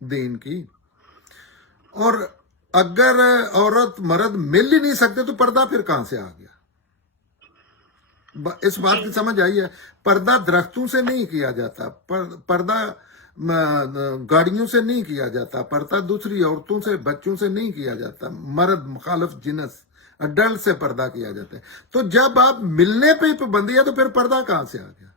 دین کی. اور اگر عورت مرد مل ہی نہیں سکتے تو پردہ پھر کہاں سے آ گیا؟ اس بات کی سمجھ آئی ہے؟ پردہ درختوں سے نہیں کیا جاتا، پردہ گاڑیوں سے نہیں کیا جاتا، پردہ دوسری عورتوں سے، بچوں سے نہیں کیا جاتا، مرد مخالف جنس اڈلٹ سے پردہ کیا جاتا ہے. تو جب آپ ملنے پہ ہی پابندی ہے تو پھر پردہ کہاں سے آ گیا؟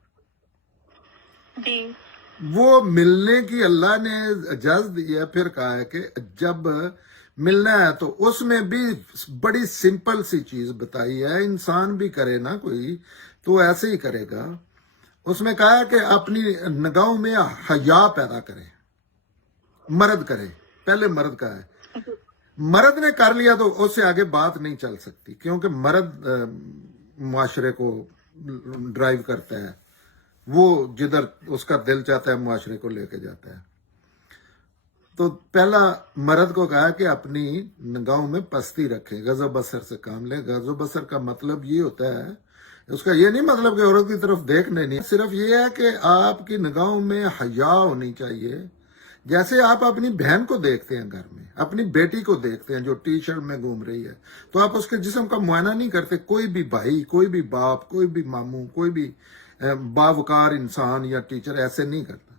جی وہ ملنے کی اللہ نے اجازت دی ہے. پھر کہا ہے کہ جب ملنا ہے تو اس میں بھی بڑی سمپل سی چیز بتائی ہے، انسان بھی کرے نا کوئی تو ایسے ہی کرے گا. اس میں کہا ہے کہ اپنی نگاہوں میں حیا پیدا کرے، مرد کرے. پہلے مرد کا ہے، مرد نے کر لیا تو اس سے آگے بات نہیں چل سکتی، کیونکہ مرد معاشرے کو ڈرائیو کرتا ہے، وہ جدھر اس کا دل چاہتا ہے معاشرے کو لے کے جاتا ہے. تو پہلا مرد کو کہا کہ اپنی نگاہوں میں پستی رکھے، غض و بصر سے کام لے. غض و بصر کا مطلب یہ ہوتا ہے، اس کا یہ نہیں مطلب کہ عورت کی طرف دیکھنے نہیں، صرف یہ ہے کہ آپ کی نگاہوں میں حیا ہونی چاہیے. جیسے آپ اپنی بہن کو دیکھتے ہیں گھر میں، اپنی بیٹی کو دیکھتے ہیں جو ٹی شرٹ میں گھوم رہی ہے، تو آپ اس کے جسم کا معائنہ نہیں کرتے. کوئی بھی بھائی، کوئی بھی باپ، کوئی بھی ماموں، کوئی بھی باوقار انسان یا ٹیچر ایسے نہیں کرتا.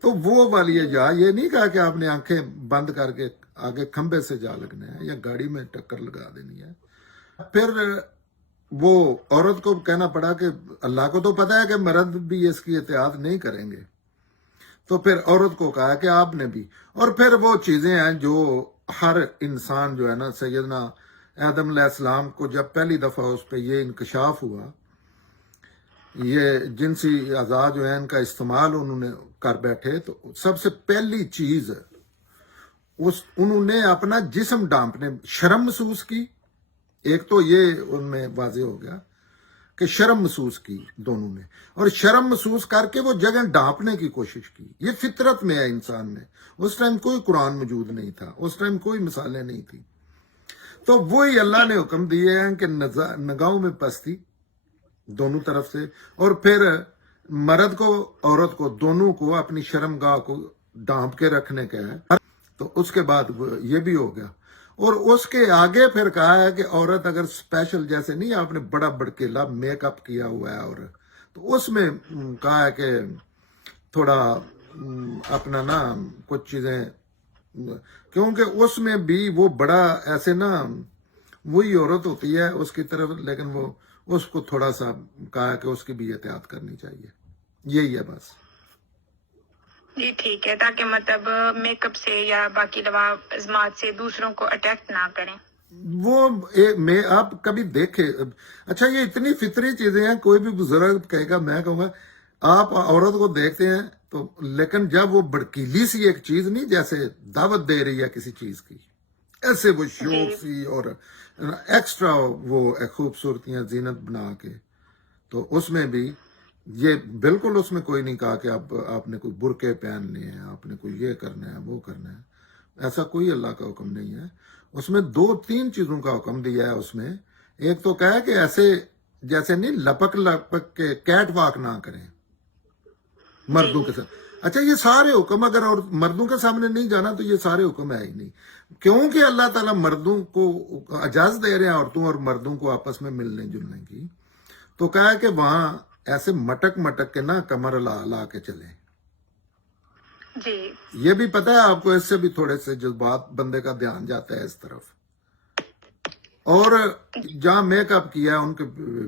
تو وہ والی ہے. یہ نہیں کہا کہ آپ نے آنکھیں بند کر کے آگے کھمبے سے جا لگنا ہے یا گاڑی میں ٹکر لگا دینی ہے. پھر وہ عورت کو کہنا پڑا کہ اللہ کو تو پتا ہے کہ مرد بھی اس کی اطاعت نہیں کریں گے، تو پھر عورت کو کہا کہ آپ نے بھی. اور پھر وہ چیزیں ہیں جو ہر انسان جو ہے نا، سیدنا آدم علیہ السلام کو جب پہلی دفعہ اس پہ یہ انکشاف ہوا، یہ جنسی اعضاء جو ہیں ان کا استعمال انہوں نے کر بیٹھے، تو سب سے پہلی چیز انہوں نے اپنا جسم ڈانپنے، شرم محسوس کی. ایک تو یہ ان میں واضح ہو گیا کہ شرم محسوس کی دونوں نے، اور شرم محسوس کر کے وہ جگہ ڈانپنے کی کوشش کی. یہ فطرت میں ہے انسان میں. اس ٹائم کوئی قرآن موجود نہیں تھا، اس ٹائم کوئی مثالیں نہیں تھی. تو وہی اللہ نے حکم دیے ہیں کہ نگاہوں میں پستی دونوں طرف سے، اور پھر مرد کو عورت کو دونوں کو اپنی شرم گاہ کو ڈانپ کے رکھنے کا ہے. تو اس کے بعد یہ بھی ہو گیا. اور اس کے آگے پھر کہا ہے کہ عورت اگر اسپیشل، جیسے نہیں آپ نے بڑا بڑکیلا میک اپ کیا ہوا ہے، اور تو اس میں کہا ہے کہ تھوڑا اپنا نا کچھ چیزیں، کیونکہ اس میں بھی وہ بڑا ایسے نا وہی عورت ہوتی ہے اس کی طرف، لیکن وہ اس کو تھوڑا سا کہا کہ اس کی بھی احتیاط کرنی چاہیے. یہی ہے بس. جی ٹھیک ہے، تاکہ مطلب میک اپ سے یا باقی لوازمات سے دوسروں کو اٹیک نہ کریں. وہ میں آپ کبھی دیکھے، اچھا یہ اتنی فطری چیزیں ہیں، کوئی بھی بزرگ کہے گا، میں کہوں گا آپ عورت کو دیکھتے ہیں تو، لیکن جب وہ بڑکیلی سی ایک چیز نہیں، جیسے دعوت دے رہی ہے کسی چیز کی، ایسے وہ شوق سی اور ایکسٹرا وہ خوبصورتیاں زینت بنا کے، تو اس میں بھی یہ بالکل اس میں کوئی نہیں کہا کہ آپ نے کوئی برقعے پہننے ہیں، آپ نے کوئی یہ کرنا ہے وہ کرنا ہے. ایسا کوئی اللہ کا حکم نہیں ہے. اس میں 2-3 چیزوں کا حکم دیا ہے. اس میں ایک تو کہا ہے کہ ایسے جیسے نہیں لپک لپک کے کیٹ واک نہ کریں مردوں کے ساتھ. اچھا یہ سارے حکم اگر اور مردوں کے سامنے نہیں جانا تو یہ سارے حکم ہے ہی نہیں، کیونکہ اللہ تعالیٰ مردوں کو اجازت دے رہے ہیں عورتوں اور مردوں کو آپس میں ملنے جلنے کی. تو کہا کہ وہاں ایسے مٹک مٹک کے نہ کمر لا کے چلیں. جی یہ بھی پتہ ہے آپ کو، اس سے بھی تھوڑے سے جذبات بندے کا دھیان جاتا ہے اس طرف. اور جہاں میک اپ کیا ہے ان کے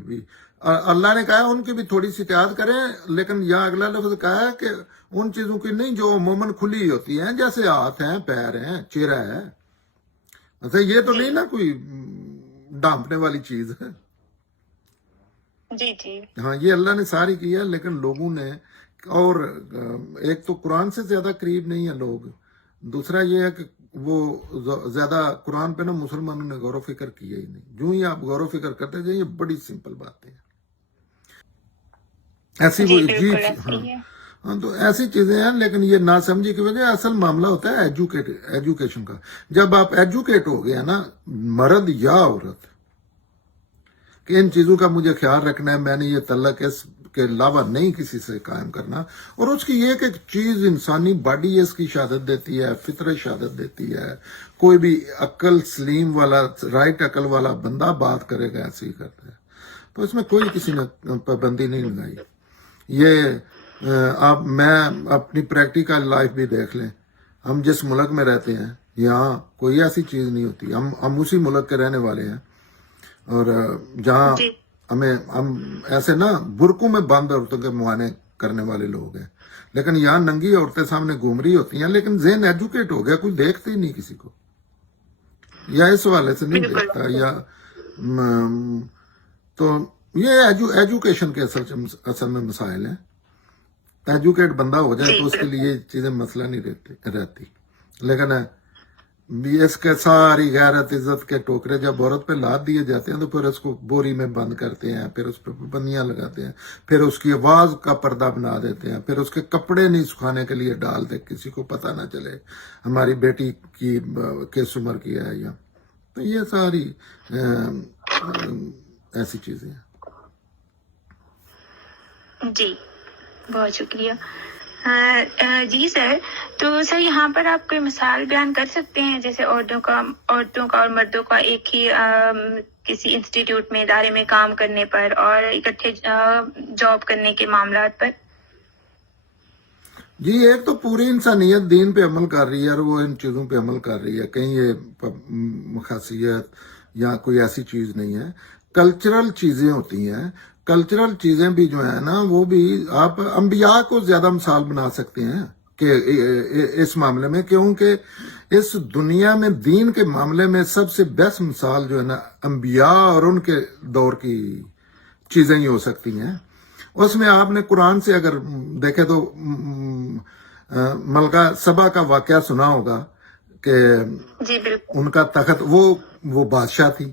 بھی اللہ نے کہا ان کی بھی تھوڑی سی احتیاط کریں، لیکن یہاں اگلا لفظ کہا ہے کہ ان چیزوں کی نہیں جو عموماً کھلی ہوتی ہیں، جیسے ہاتھ ہیں، پیر ہیں، چہرہ ہے. اچھا یہ تو نہیں نا کوئی ڈانپنے والی چیز ہے. جی جی ہاں یہ اللہ نے ساری کی ہے، لیکن لوگوں نے، اور ایک تو قرآن سے زیادہ قریب نہیں ہے لوگ، دوسرا یہ ہے کہ وہ زیادہ قرآن پہ نا مسلمانوں نے غور و فکر کیا ہی نہیں. جو ہی آپ غور و فکر کرتے جائیں، یہ بڑی سمپل باتیں ہیں ایسی وہ جی. ہاں تو ایسی چیزیں ہیں، لیکن یہ ناسمجھی کی وجہ اصل معاملہ ہوتا ہے ایجوکیشن کا. جب آپ ایجوکیٹ ہو گیا نا، مرد یا عورت، کہ ان چیزوں کا مجھے خیال رکھنا ہے، میں نے یہ تعلق اس کے علاوہ نہیں کسی سے قائم کرنا. اور اس کی ایک ایک چیز انسانی باڈی اس کی شہادت دیتی ہے, فطرت شہادت دیتی ہے. کوئی بھی عقل سلیم والا, رائٹ عقل والا بندہ بات کرے گا ایسے ہی کرتا ہے. تو اس میں کوئی کسی نے پابندی نہیں لگائی. یہ آپ میں اپنی پریکٹیکل لائف بھی دیکھ لیں. ہم جس ملک میں رہتے ہیں یہاں کوئی ایسی چیز نہیں ہوتی. ہم اسی ملک کے رہنے والے ہیں, اور جہاں ہم ایسے نا برقوں میں بند عورتوں کے معائنے کرنے والے لوگ ہیں, لیکن یہاں ننگی عورتیں سامنے گھوم رہی ہوتی ہیں, لیکن ذہن ایجوکیٹ ہو گیا, کوئی دیکھتے ہی نہیں کسی کو, یا اس حوالے سے نہیں دیکھتا. یا تو یہ ایجوکیشن کے اصل میں مسائل ہیں. ایجوکیٹ بندہ ہو جائے تو اس کے لیے چیزیں مسئلہ نہیں رہتی. لیکن اس کے ساری غیرت عزت کے ٹوکرے جب عورت پہ لاد دیے جاتے ہیں تو پھر اس کو بوری میں بند کرتے ہیں, پھر اس پہ پابندیاں لگاتے ہیں, پھر اس کی آواز کا پردہ بنا دیتے ہیں, پھر اس کے کپڑے نہیں سکھانے کے لیے ڈالتے, کسی کو پتہ نہ چلے ہماری بیٹی کی کس عمر کی ہے. یا تو یہ ساری ایسی چیزیں ہیں. جی بہت شکریہ. جی سر, تو سر یہاں پر آپ کوئی مثال بیان کر سکتے ہیں, جیسے عورتوں کا اور مردوں کا ایک ہی کسی انسٹیٹیوٹ میں, ادارے میں کام کرنے پر اور اکٹھے جاب کرنے کے معاملات پر؟ جی, ایک تو پوری انسانیت دین پہ عمل کر رہی ہے اور وہ ان چیزوں پہ عمل کر رہی ہے. کہیں یہ خاصیت یا کوئی ایسی چیز نہیں ہے. کلچرل چیزیں ہوتی ہیں. کلچرل چیزیں بھی جو ہیں نا, وہ بھی آپ انبیاء کو زیادہ مثال بنا سکتے ہیں کہ اس معاملے میں, کیونکہ اس دنیا میں دین کے معاملے میں سب سے بیسٹ مثال جو ہے نا انبیاء اور ان کے دور کی چیزیں ہی ہو سکتی ہیں. اس میں آپ نے قرآن سے اگر دیکھے تو ملکہ سبا کا واقعہ سنا ہوگا کہ ان کا تخت, وہ بادشاہ تھی.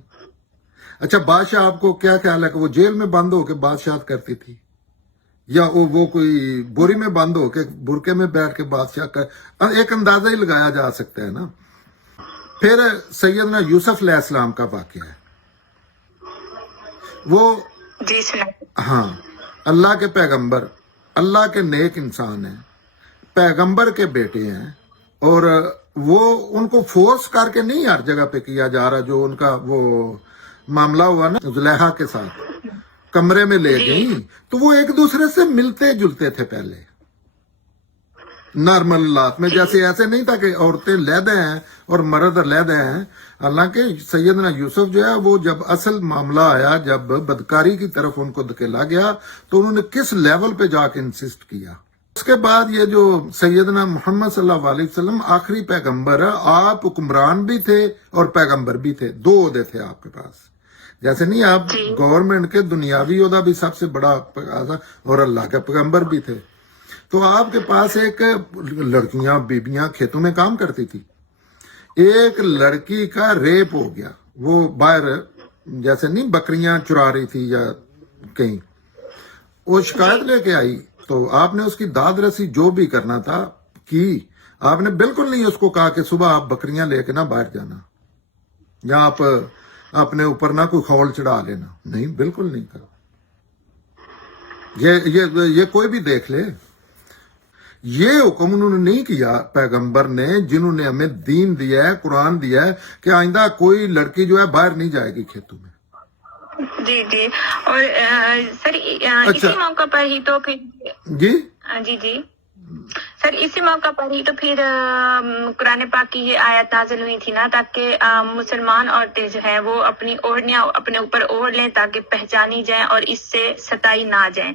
اچھا, بادشاہ آپ کو کیا خیال ہے کہ وہ جیل میں بند ہو کے بادشاہت کرتی تھی, یا وہ کوئی بوری میں بند ہو کے برقعے میں بیٹھ کے بادشاہ ایک اندازہ ہی لگایا جا سکتا ہے نا. پھر سیدنا یوسف علیہ السلام کا واقعہ ہے. وہ ہاں اللہ کے پیغمبر, اللہ کے نیک انسان ہیں, پیغمبر کے بیٹے ہیں, اور وہ ان کو فورس کر کے نہیں ہر جگہ پہ کیا جا رہا. جو ان کا وہ معاملہ ہوا نا زلیخا کے ساتھ, کمرے میں لے گئی, تو وہ ایک دوسرے سے ملتے جلتے تھے پہلے نارمل حالات میں. جیسے ایسے نہیں تھا کہ عورتیں علیحدہ ہیں اور مرد علیحدہ ہیں. حالانکہ سیدنا یوسف جو ہے وہ جب اصل معاملہ آیا, جب بدکاری کی طرف ان کو دھکیلا گیا, تو انہوں نے کس لیول پہ جا کے انسسٹ کیا. اس کے بعد یہ جو سیدنا محمد صلی اللہ علیہ وسلم آخری پیغمبر ہے, آپ حکمران بھی تھے اور پیغمبر بھی تھے, 2 عہدے تھے آپ کے پاس. جیسے نہیں آپ گورنمنٹ کے دنیاوی عہدہ بھی سب سے بڑا اور اللہ کے پیغمبر بھی تھے. تو آپ کے پاس ایک لڑکیاں بیبیاں کھیتوں میں کام کرتی تھی. ایک لڑکی کا ریپ ہو گیا, وہ باہر جیسے نہیں بکریاں چرا رہی تھی یا کہیں, وہ شکایت لے کے آئی. تو آپ نے اس کی داد رسی جو بھی کرنا تھا کی. آپ نے بالکل نہیں اس کو کہا کہ صبح آپ بکریاں لے کے نہ باہر جانا, یا آپ اپنے اوپر نہ کوئی خول چڑھا لینا. نہیں, بالکل نہیں کرا. یہ کوئی بھی دیکھ لے, یہ حکم انہوں نے نہیں کیا پیغمبر نے, جنہوں نے ہمیں دین دیا ہے, قرآن دیا ہے, کہ آئندہ کوئی لڑکی جو ہے باہر نہیں جائے گی کھیتوں میں. جی جی. اور سر اسی موقع پر ہی تو پھر جی سر اسی موقع پر ہی تو پھر قرآن پاک کی یہ آیت نازل ہوئی تھی نا, تاکہ مسلمان عورتیں جو ہیں وہ اپنی اوڑھنیاں اپنے اوپر اوڑھ لیں تاکہ پہچانی جائیں اور اس سے ستائی نہ جائیں.